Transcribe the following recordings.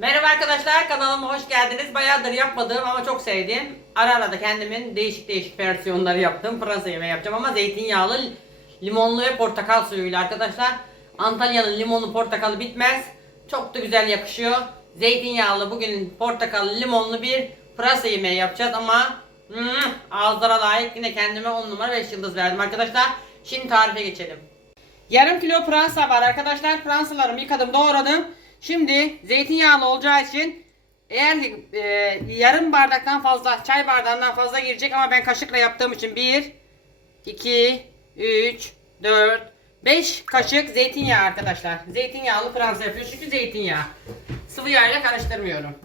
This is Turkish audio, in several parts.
Merhaba arkadaşlar kanalıma hoş geldiniz. Bayağıdır yapmadığım ama çok sevdiğim ara ara da kendimin değişik değişik versiyonları yaptım. Fransa yemeği yapacağım ama zeytinyağlı, limonlu ve portakal suyuyla arkadaşlar. Antalya'nın limonlu portakalı bitmez. Çok da güzel yakışıyor. Zeytinyağlı bugün portakallı limonlu bir Fransa yemeği yapacağız ama hmm, ağızlara layık yine kendime 10 numara 5 yıldız verdim arkadaşlar. Şimdi tarife geçelim. Yarım kilo pransa var arkadaşlar. Pransalarımı yıkadım doğradım. Şimdi zeytinyağlı olacağı için eğer e, yarım bardaktan fazla çay bardağından fazla girecek ama ben kaşıkla yaptığım için 1 2 3 4 5 kaşık zeytinyağı arkadaşlar. Zeytinyağlı pransa yapıyoruz çünkü zeytinyağı. Sıvı yağ ile karıştırmıyorum.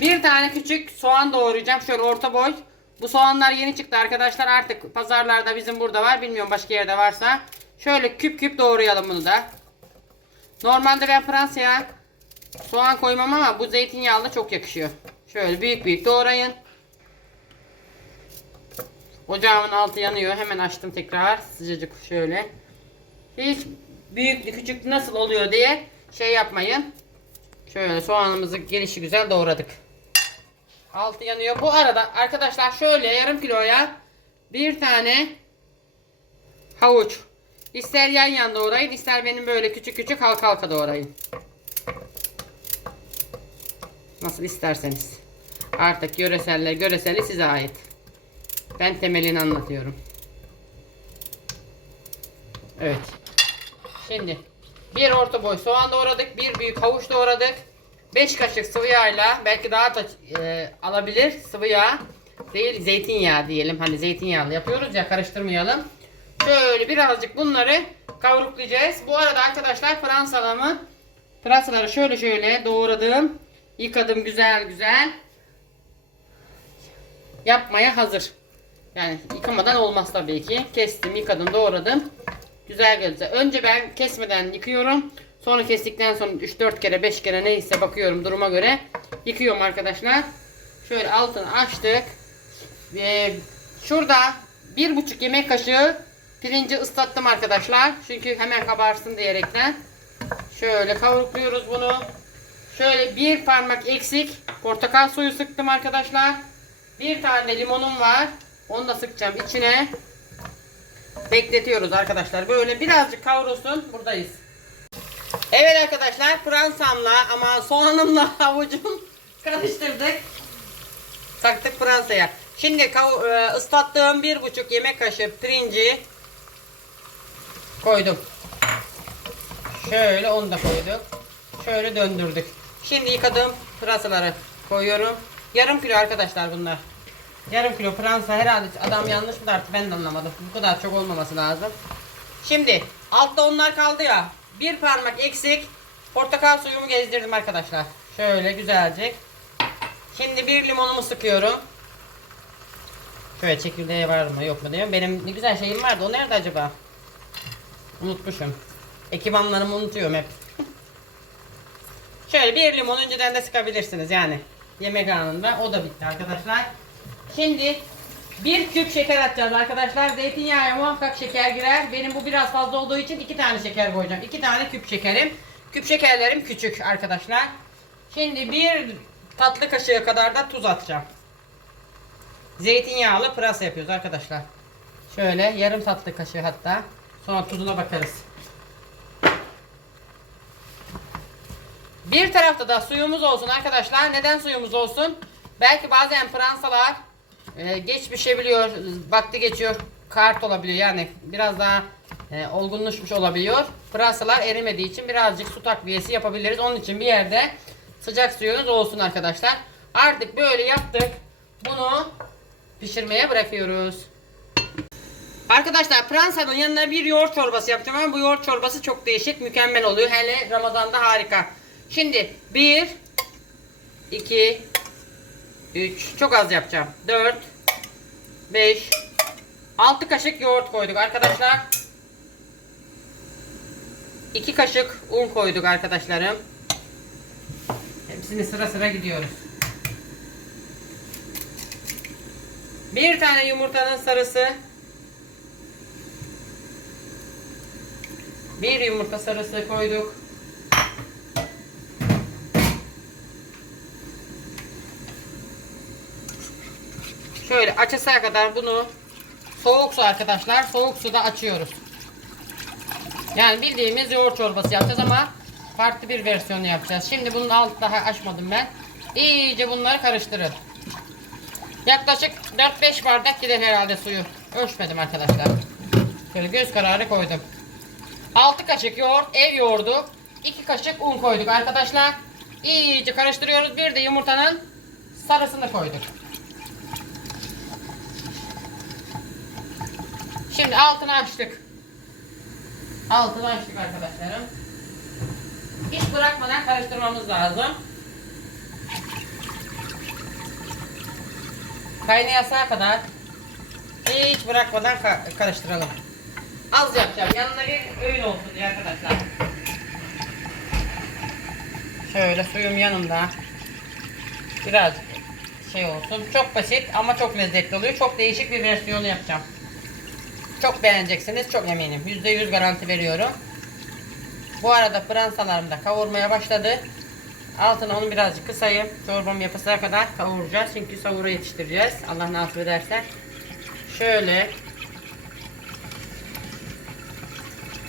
Bir tane küçük soğan doğrayacağım. Şöyle orta boy. Bu soğanlar yeni çıktı arkadaşlar. Artık pazarlarda bizim burada var. Bilmiyorum başka yerde varsa. Şöyle küp küp doğrayalım bunu da. Normalde ben Fransa'ya soğan koymam ama bu zeytinyağlı çok yakışıyor. Şöyle büyük büyük doğrayın. Ocağımın altı yanıyor. Hemen açtım tekrar. Sıcacık şöyle. Hiç büyüklü küçük nasıl oluyor diye şey yapmayın. Şöyle soğanımızı gelişi güzel doğradık. Altı yanıyor. Bu arada arkadaşlar şöyle yarım kiloya bir tane havuç. İster yan yan doğrayın, ister benim böyle küçük küçük halka halka doğrayın. Nasıl isterseniz. Artık yöreseller göreseli size ait. Ben temelini anlatıyorum. Evet. Şimdi bir orta boy soğan doğradık, bir büyük havuç doğradık. 5 kaşık sıvı yağla belki daha da e, alabilir sıvı yağ değil zeytinyağı diyelim. Hani zeytinyağlı yapıyoruz ya karıştırmayalım. Şöyle birazcık bunları kavruklayacağız. Bu arada arkadaşlar Fransalımı Pırasaları şöyle şöyle doğradım. Yıkadım güzel güzel. Yapmaya hazır. Yani yıkamadan olmaz tabii ki. Kestim, yıkadım, doğradım. Güzel güzel. Önce ben kesmeden yıkıyorum. Sonra kestikten sonra 3-4 kere 5 kere neyse bakıyorum duruma göre. Yıkıyorum arkadaşlar. Şöyle altını açtık. Ve şurada 1,5 yemek kaşığı pirinci ıslattım arkadaşlar. Çünkü hemen kabarsın diyerekten. Şöyle kavrukluyoruz bunu. Şöyle bir parmak eksik portakal suyu sıktım arkadaşlar. Bir tane de limonum var. Onu da sıkacağım içine. Bekletiyoruz arkadaşlar. Böyle birazcık kavrulsun. Buradayız. Evet arkadaşlar Fransamla ama soğanımla havucum karıştırdık. Taktık Fransa'ya. Şimdi e, ıslattığım bir buçuk yemek kaşığı pirinci koydum. Şöyle onu da koyduk. Şöyle döndürdük. Şimdi yıkadığım pırasaları koyuyorum. Yarım kilo arkadaşlar bunlar. Yarım kilo Fransa herhalde adam yanlış mı tarttı ben de anlamadım. Bu kadar çok olmaması lazım. Şimdi altta onlar kaldı ya. Bir parmak eksik portakal suyumu gezdirdim arkadaşlar. Şöyle güzelce. Şimdi bir limonumu sıkıyorum. Şöyle çekirdeği var mı yok mu diyorum. Benim ne güzel şeyim vardı. O nerede acaba? Unutmuşum. Ekipmanlarımı unutuyorum hep. Şöyle bir limon önceden de sıkabilirsiniz yani. Yemek anında. O da bitti arkadaşlar. Şimdi bir küp şeker atacağız arkadaşlar. Zeytinyağı muhakkak şeker girer. Benim bu biraz fazla olduğu için iki tane şeker koyacağım. İki tane küp şekerim. Küp şekerlerim küçük arkadaşlar. Şimdi bir tatlı kaşığı kadar da tuz atacağım. Zeytinyağlı pırasa yapıyoruz arkadaşlar. Şöyle yarım tatlı kaşığı hatta. Sonra tuzuna bakarız. Bir tarafta da suyumuz olsun arkadaşlar. Neden suyumuz olsun? Belki bazen Fransalar e, geç pişebiliyor, vakti geçiyor, kart olabiliyor. Yani biraz daha e, olgunlaşmış olabiliyor. Fransalar erimediği için birazcık su takviyesi yapabiliriz. Onun için bir yerde sıcak suyunuz olsun arkadaşlar. Artık böyle yaptık. Bunu pişirmeye bırakıyoruz. Arkadaşlar Fransa'nın yanına bir yoğurt çorbası yapacağım ama bu yoğurt çorbası çok değişik, mükemmel oluyor. Hele Ramazan'da harika. Şimdi 1 2 3 çok az yapacağım. 4 5 6 kaşık yoğurt koyduk arkadaşlar. 2 kaşık un koyduk arkadaşlarım. Hepsini sıra sıra gidiyoruz. Bir tane yumurtanın sarısı. Bir yumurta sarısı koyduk. Şöyle açasaya kadar bunu soğuk su arkadaşlar. Soğuk suda açıyoruz. Yani bildiğimiz yoğurt çorbası yapacağız ama farklı bir versiyonu yapacağız. Şimdi bunun alt daha açmadım ben. İyice bunları karıştırın. Yaklaşık 4-5 bardak gider herhalde suyu. Ölçmedim arkadaşlar. Şöyle göz kararı koydum. 6 kaşık yoğurt, ev yoğurdu. 2 kaşık un koyduk arkadaşlar. İyice karıştırıyoruz. Bir de yumurtanın sarısını koyduk. Şimdi altını açtık. Altını açtık arkadaşlarım. Hiç bırakmadan karıştırmamız lazım. Kaynayasaya kadar hiç bırakmadan ka- karıştıralım. Az yapacağım. Yanına bir öğün olsun diye arkadaşlar. Şöyle suyum yanımda. Biraz şey olsun. Çok basit ama çok lezzetli oluyor. Çok değişik bir versiyonu yapacağım. Çok beğeneceksiniz. Çok eminim. %100 garanti veriyorum. Bu arada pıransalarım da kavurmaya başladı. Altına onu birazcık kısayım. Çorbam yapısına kadar kavuracağız. Çünkü savura yetiştireceğiz. Allah nasip ederse. Şöyle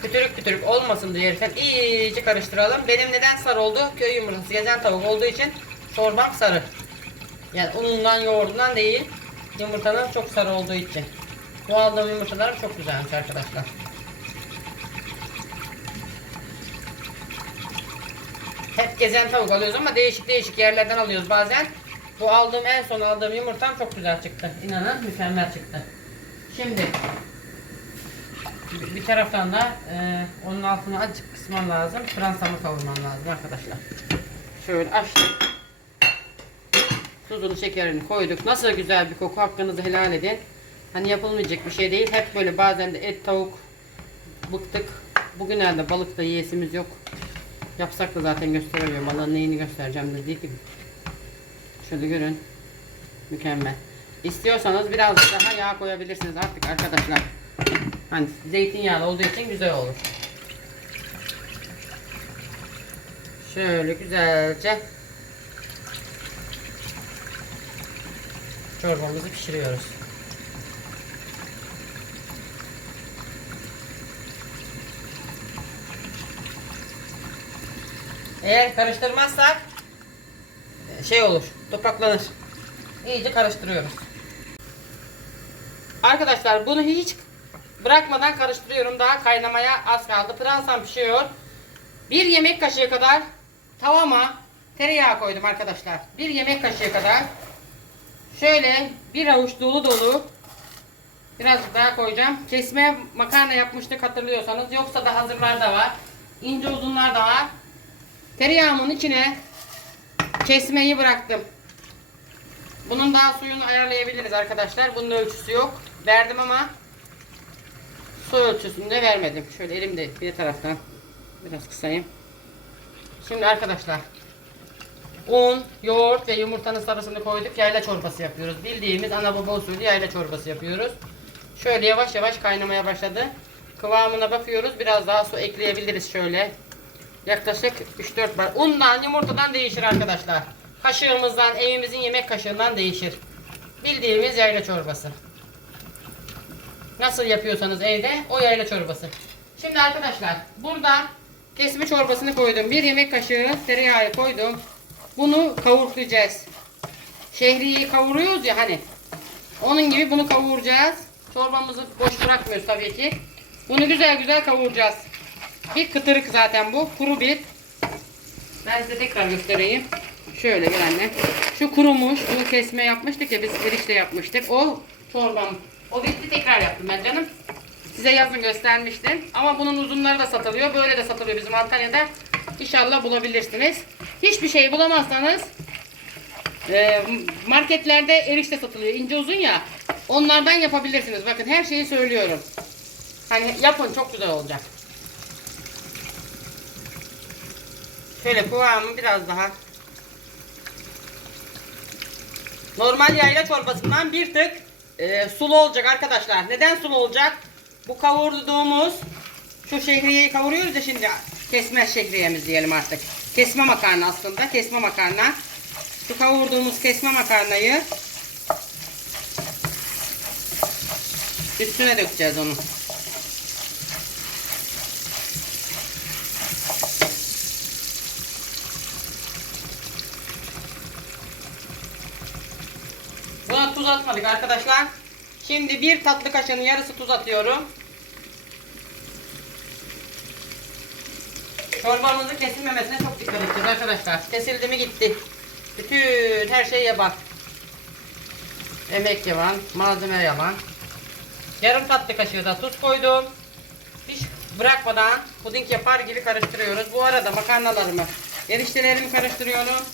Kütürük kütürük olmasın diye lütfen iyice karıştıralım. Benim neden sarı oldu? Köy yumurtası gezen tavuk olduğu için çorbam sarı. Yani unundan yoğurdundan değil. Yumurtanın çok sarı olduğu için. Bu aldığım yumurtalarım çok güzelmiş arkadaşlar. Hep gezen tavuk alıyoruz ama değişik değişik yerlerden alıyoruz bazen. Bu aldığım en son aldığım yumurtam çok güzel çıktı. İnanın mükemmel çıktı. Şimdi bir taraftan da e, onun altını azıcık kısmam lazım. Fransamı kavurmam lazım arkadaşlar. Şöyle açtık. Tuzunu şekerini koyduk. Nasıl güzel bir koku hakkınızı helal edin. Hani yapılmayacak bir şey değil. Hep böyle bazen de et tavuk bıktık. Bugünlerde balık da yiyesimiz yok. Yapsak da zaten gösteremiyorum. Balığın neyini göstereceğim dediği gibi. Şöyle görün. Mükemmel. İstiyorsanız biraz daha yağ koyabilirsiniz artık arkadaşlar. Hani zeytinyağlı olduğu için güzel olur. Şöyle güzelce çorbamızı pişiriyoruz. Eğer karıştırmazsak e, şey olur, topaklanır. İyice karıştırıyoruz. Arkadaşlar bunu hiç bırakmadan karıştırıyorum. Daha kaynamaya az kaldı. Pıransam pişiyor. Bir yemek kaşığı kadar tavama tereyağı koydum arkadaşlar. Bir yemek kaşığı kadar. Şöyle bir avuç dolu dolu birazcık daha koyacağım. Kesme makarna yapmıştık hatırlıyorsanız. Yoksa da hazırlar da var. İnce uzunlar da var. Tereyağımın içine kesmeyi bıraktım. Bunun daha suyunu ayarlayabiliriz arkadaşlar. Bunun ölçüsü yok. Verdim ama su ölçüsünde vermedim. Şöyle elimde bir taraftan biraz kısayım. Şimdi arkadaşlar un, yoğurt ve yumurtanın sarısını koyduk. Yayla çorbası yapıyoruz. Bildiğimiz ana baba usulü yayla çorbası yapıyoruz. Şöyle yavaş yavaş kaynamaya başladı. Kıvamına bakıyoruz. Biraz daha su ekleyebiliriz şöyle. Yaklaşık 3-4 bar. Undan, yumurtadan değişir arkadaşlar. Kaşığımızdan, evimizin yemek kaşığından değişir. Bildiğimiz yayla çorbası. Nasıl yapıyorsanız evde o yayla çorbası. Şimdi arkadaşlar burada kesme çorbasını koydum. Bir yemek kaşığı tereyağı koydum. Bunu kavuracağız. Şehriyeyi kavuruyoruz ya hani. Onun gibi bunu kavuracağız. Çorbamızı boş bırakmıyoruz tabii ki. Bunu güzel güzel kavuracağız. Bir kıtırık zaten bu. Kuru bir. Ben size tekrar göstereyim. Şöyle gel anne. Şu kurumuş. Bunu kesme yapmıştık ya biz erişte yapmıştık. O çorbam. O bitti tekrar yaptım ben canım. Size yazın göstermiştim. Ama bunun uzunları da satılıyor. Böyle de satılıyor bizim Antalya'da. İnşallah bulabilirsiniz. Hiçbir şey bulamazsanız e, marketlerde erişte satılıyor. İnce uzun ya. Onlardan yapabilirsiniz. Bakın her şeyi söylüyorum. Hani yapın çok güzel olacak. Şöyle kıvamı biraz daha normal yayla çorbasından bir tık e, sulu olacak arkadaşlar. Neden sulu olacak? Bu kavurduğumuz şu şehriyeyi kavuruyoruz ya şimdi kesme şehriyemiz diyelim artık. Kesme makarna aslında kesme makarna. Şu kavurduğumuz kesme makarnayı Üstüne dökeceğiz onu. Tuz atmadık arkadaşlar. Şimdi bir tatlı kaşığının yarısı tuz atıyorum. Çorbamızın kesilmemesine çok dikkat edeceğiz arkadaşlar. Kesildi mi gitti. Bütün her şey yaban. Emek yalan, malzeme yalan. Yarım tatlı kaşığı da tuz koydum. Hiç bırakmadan puding yapar gibi karıştırıyoruz. Bu arada makarnalarımı, eriştelerimi karıştırıyorum.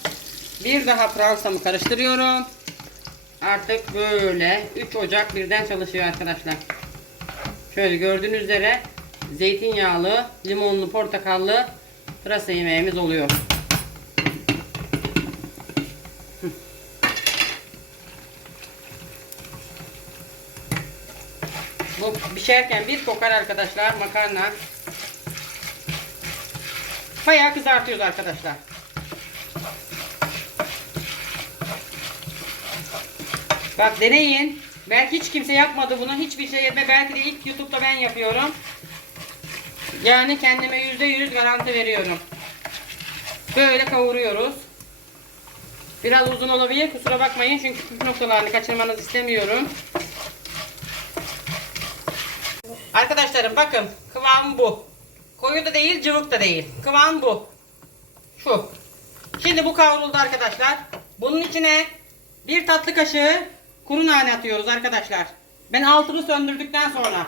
Bir daha Fransa'mı karıştırıyorum. Artık böyle 3 ocak birden çalışıyor arkadaşlar. Şöyle gördüğünüz üzere zeytinyağlı, limonlu, portakallı pırasa yemeğimiz oluyor. Bu pişerken bir kokar arkadaşlar makarna. Bayağı kızartıyoruz arkadaşlar. Bak deneyin. Belki hiç kimse yapmadı bunu. Hiçbir şey ve belki de ilk YouTube'da ben yapıyorum. Yani kendime yüzde yüz garanti veriyorum. Böyle kavuruyoruz. Biraz uzun olabilir. Kusura bakmayın çünkü püf noktalarını kaçırmanızı istemiyorum. Arkadaşlarım bakın kıvam bu. Koyu da değil cıvık da değil. Kıvam bu. Şu. Şimdi bu kavruldu arkadaşlar. Bunun içine bir tatlı kaşığı kuru nane atıyoruz arkadaşlar. Ben altını söndürdükten sonra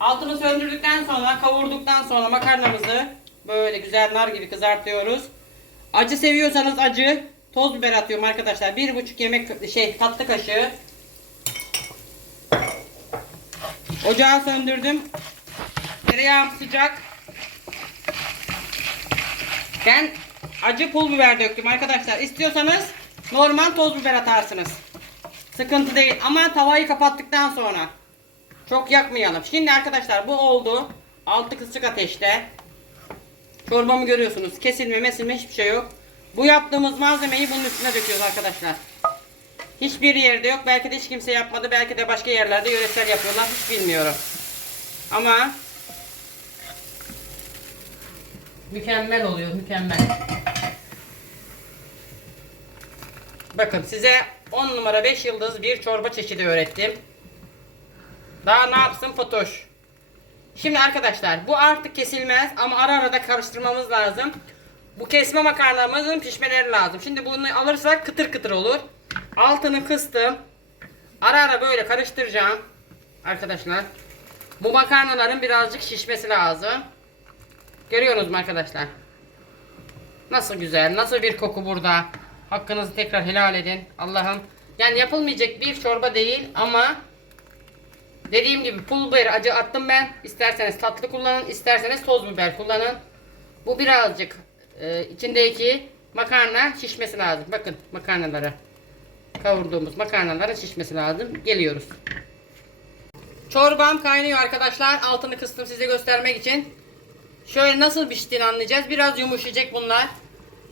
altını söndürdükten sonra kavurduktan sonra makarnamızı böyle güzel nar gibi kızartıyoruz. Acı seviyorsanız acı toz biber atıyorum arkadaşlar. Bir buçuk yemek şey tatlı kaşığı Ocağı söndürdüm. Tereyağım sıcak. Ben acı pul biber döktüm arkadaşlar. İstiyorsanız normal toz biber atarsınız. Sıkıntı değil ama tavayı kapattıktan sonra. Çok yakmayalım. Şimdi arkadaşlar bu oldu. Altı kısık ateşte. Çorbamı görüyorsunuz. Kesilme mesilme hiçbir şey yok. Bu yaptığımız malzemeyi bunun üstüne döküyoruz arkadaşlar. Hiçbir yerde yok. Belki de hiç kimse yapmadı. Belki de başka yerlerde yöresel yapıyorlar. Hiç bilmiyorum. Ama mükemmel oluyor. Mükemmel. Bakın size 10 numara 5 yıldız bir çorba çeşidi öğrettim. Daha ne yapsın Fatoş? Şimdi arkadaşlar bu artık kesilmez ama ara ara da karıştırmamız lazım. Bu kesme makarnamızın pişmeleri lazım. Şimdi bunu alırsak kıtır kıtır olur. Altını kıstım. Ara ara böyle karıştıracağım. Arkadaşlar. Bu makarnaların birazcık şişmesi lazım. Görüyorsunuz mu arkadaşlar? Nasıl güzel. Nasıl bir koku burada. Hakkınızı tekrar helal edin. Allah'ım. Yani yapılmayacak bir çorba değil ama dediğim gibi pul biber acı attım ben. İsterseniz tatlı kullanın. isterseniz toz biber kullanın. Bu birazcık e, içindeki makarna şişmesi lazım. Bakın makarnaları kavurduğumuz makarnaların şişmesi lazım. Geliyoruz. Çorbam kaynıyor arkadaşlar. Altını kıstım size göstermek için. Şöyle nasıl piştiğini anlayacağız. Biraz yumuşayacak bunlar.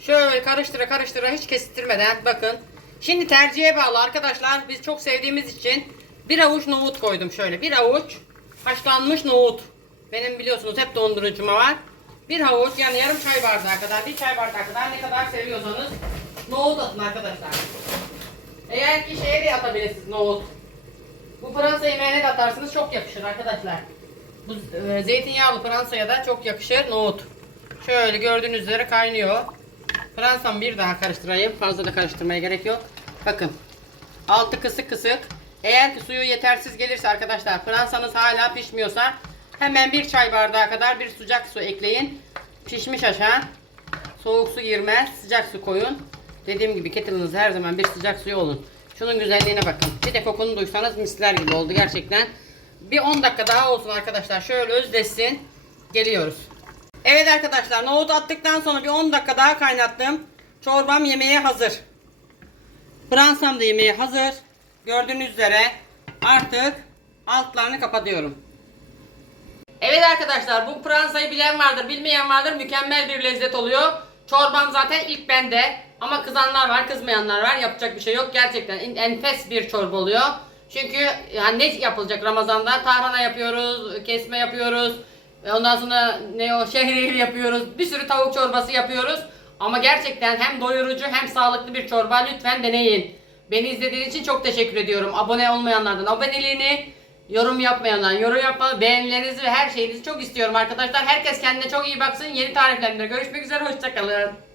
Şöyle karıştıra karıştıra hiç kestirmeden bakın. Şimdi tercihe bağlı arkadaşlar. Biz çok sevdiğimiz için bir avuç nohut koydum şöyle. Bir avuç haşlanmış nohut. Benim biliyorsunuz hep dondurucuma var. Bir havuç yani yarım çay bardağı kadar, bir çay bardağı kadar ne kadar seviyorsanız nohut atın arkadaşlar. Eğer ki şeye de atabilirsiniz nohut. Bu Fransa yemeğine de atarsınız çok yakışır arkadaşlar. Bu e, zeytinyağlı Fransa'ya da çok yakışır nohut. Şöyle gördüğünüz üzere kaynıyor. Fransa'mı bir daha karıştırayım. Fazla da karıştırmaya gerek yok. Bakın. Altı kısık kısık. Eğer ki suyu yetersiz gelirse arkadaşlar Fransa'nız hala pişmiyorsa hemen bir çay bardağı kadar bir sıcak su ekleyin. Pişmiş aşağı. Soğuk su girmez. Sıcak su koyun. Dediğim gibi kettle'ınız her zaman bir sıcak suyu olun. Şunun güzelliğine bakın. Bir de kokunu duysanız misler gibi oldu gerçekten. Bir 10 dakika daha olsun arkadaşlar. Şöyle özleşsin. Geliyoruz. Evet arkadaşlar nohut attıktan sonra bir 10 dakika daha kaynattım. Çorbam yemeğe hazır. Fransam da yemeğe hazır. Gördüğünüz üzere artık altlarını kapatıyorum. Evet arkadaşlar bu Fransa'yı bilen vardır bilmeyen vardır mükemmel bir lezzet oluyor. Çorbam zaten ilk bende ama kızanlar var kızmayanlar var yapacak bir şey yok. Gerçekten en- enfes bir çorba oluyor. Çünkü yani ne yapılacak Ramazan'da? Tarhana yapıyoruz, kesme yapıyoruz. E, Ondan sonra ne o şehriyeli yapıyoruz. Bir sürü tavuk çorbası yapıyoruz. Ama gerçekten hem doyurucu hem sağlıklı bir çorba. Lütfen deneyin. Beni izlediğiniz için çok teşekkür ediyorum. Abone olmayanlardan aboneliğini, yorum yapmayanlardan yorum yapma, beğenilerinizi ve her şeyinizi çok istiyorum arkadaşlar. Herkes kendine çok iyi baksın. Yeni tariflerimde görüşmek üzere. Hoşçakalın.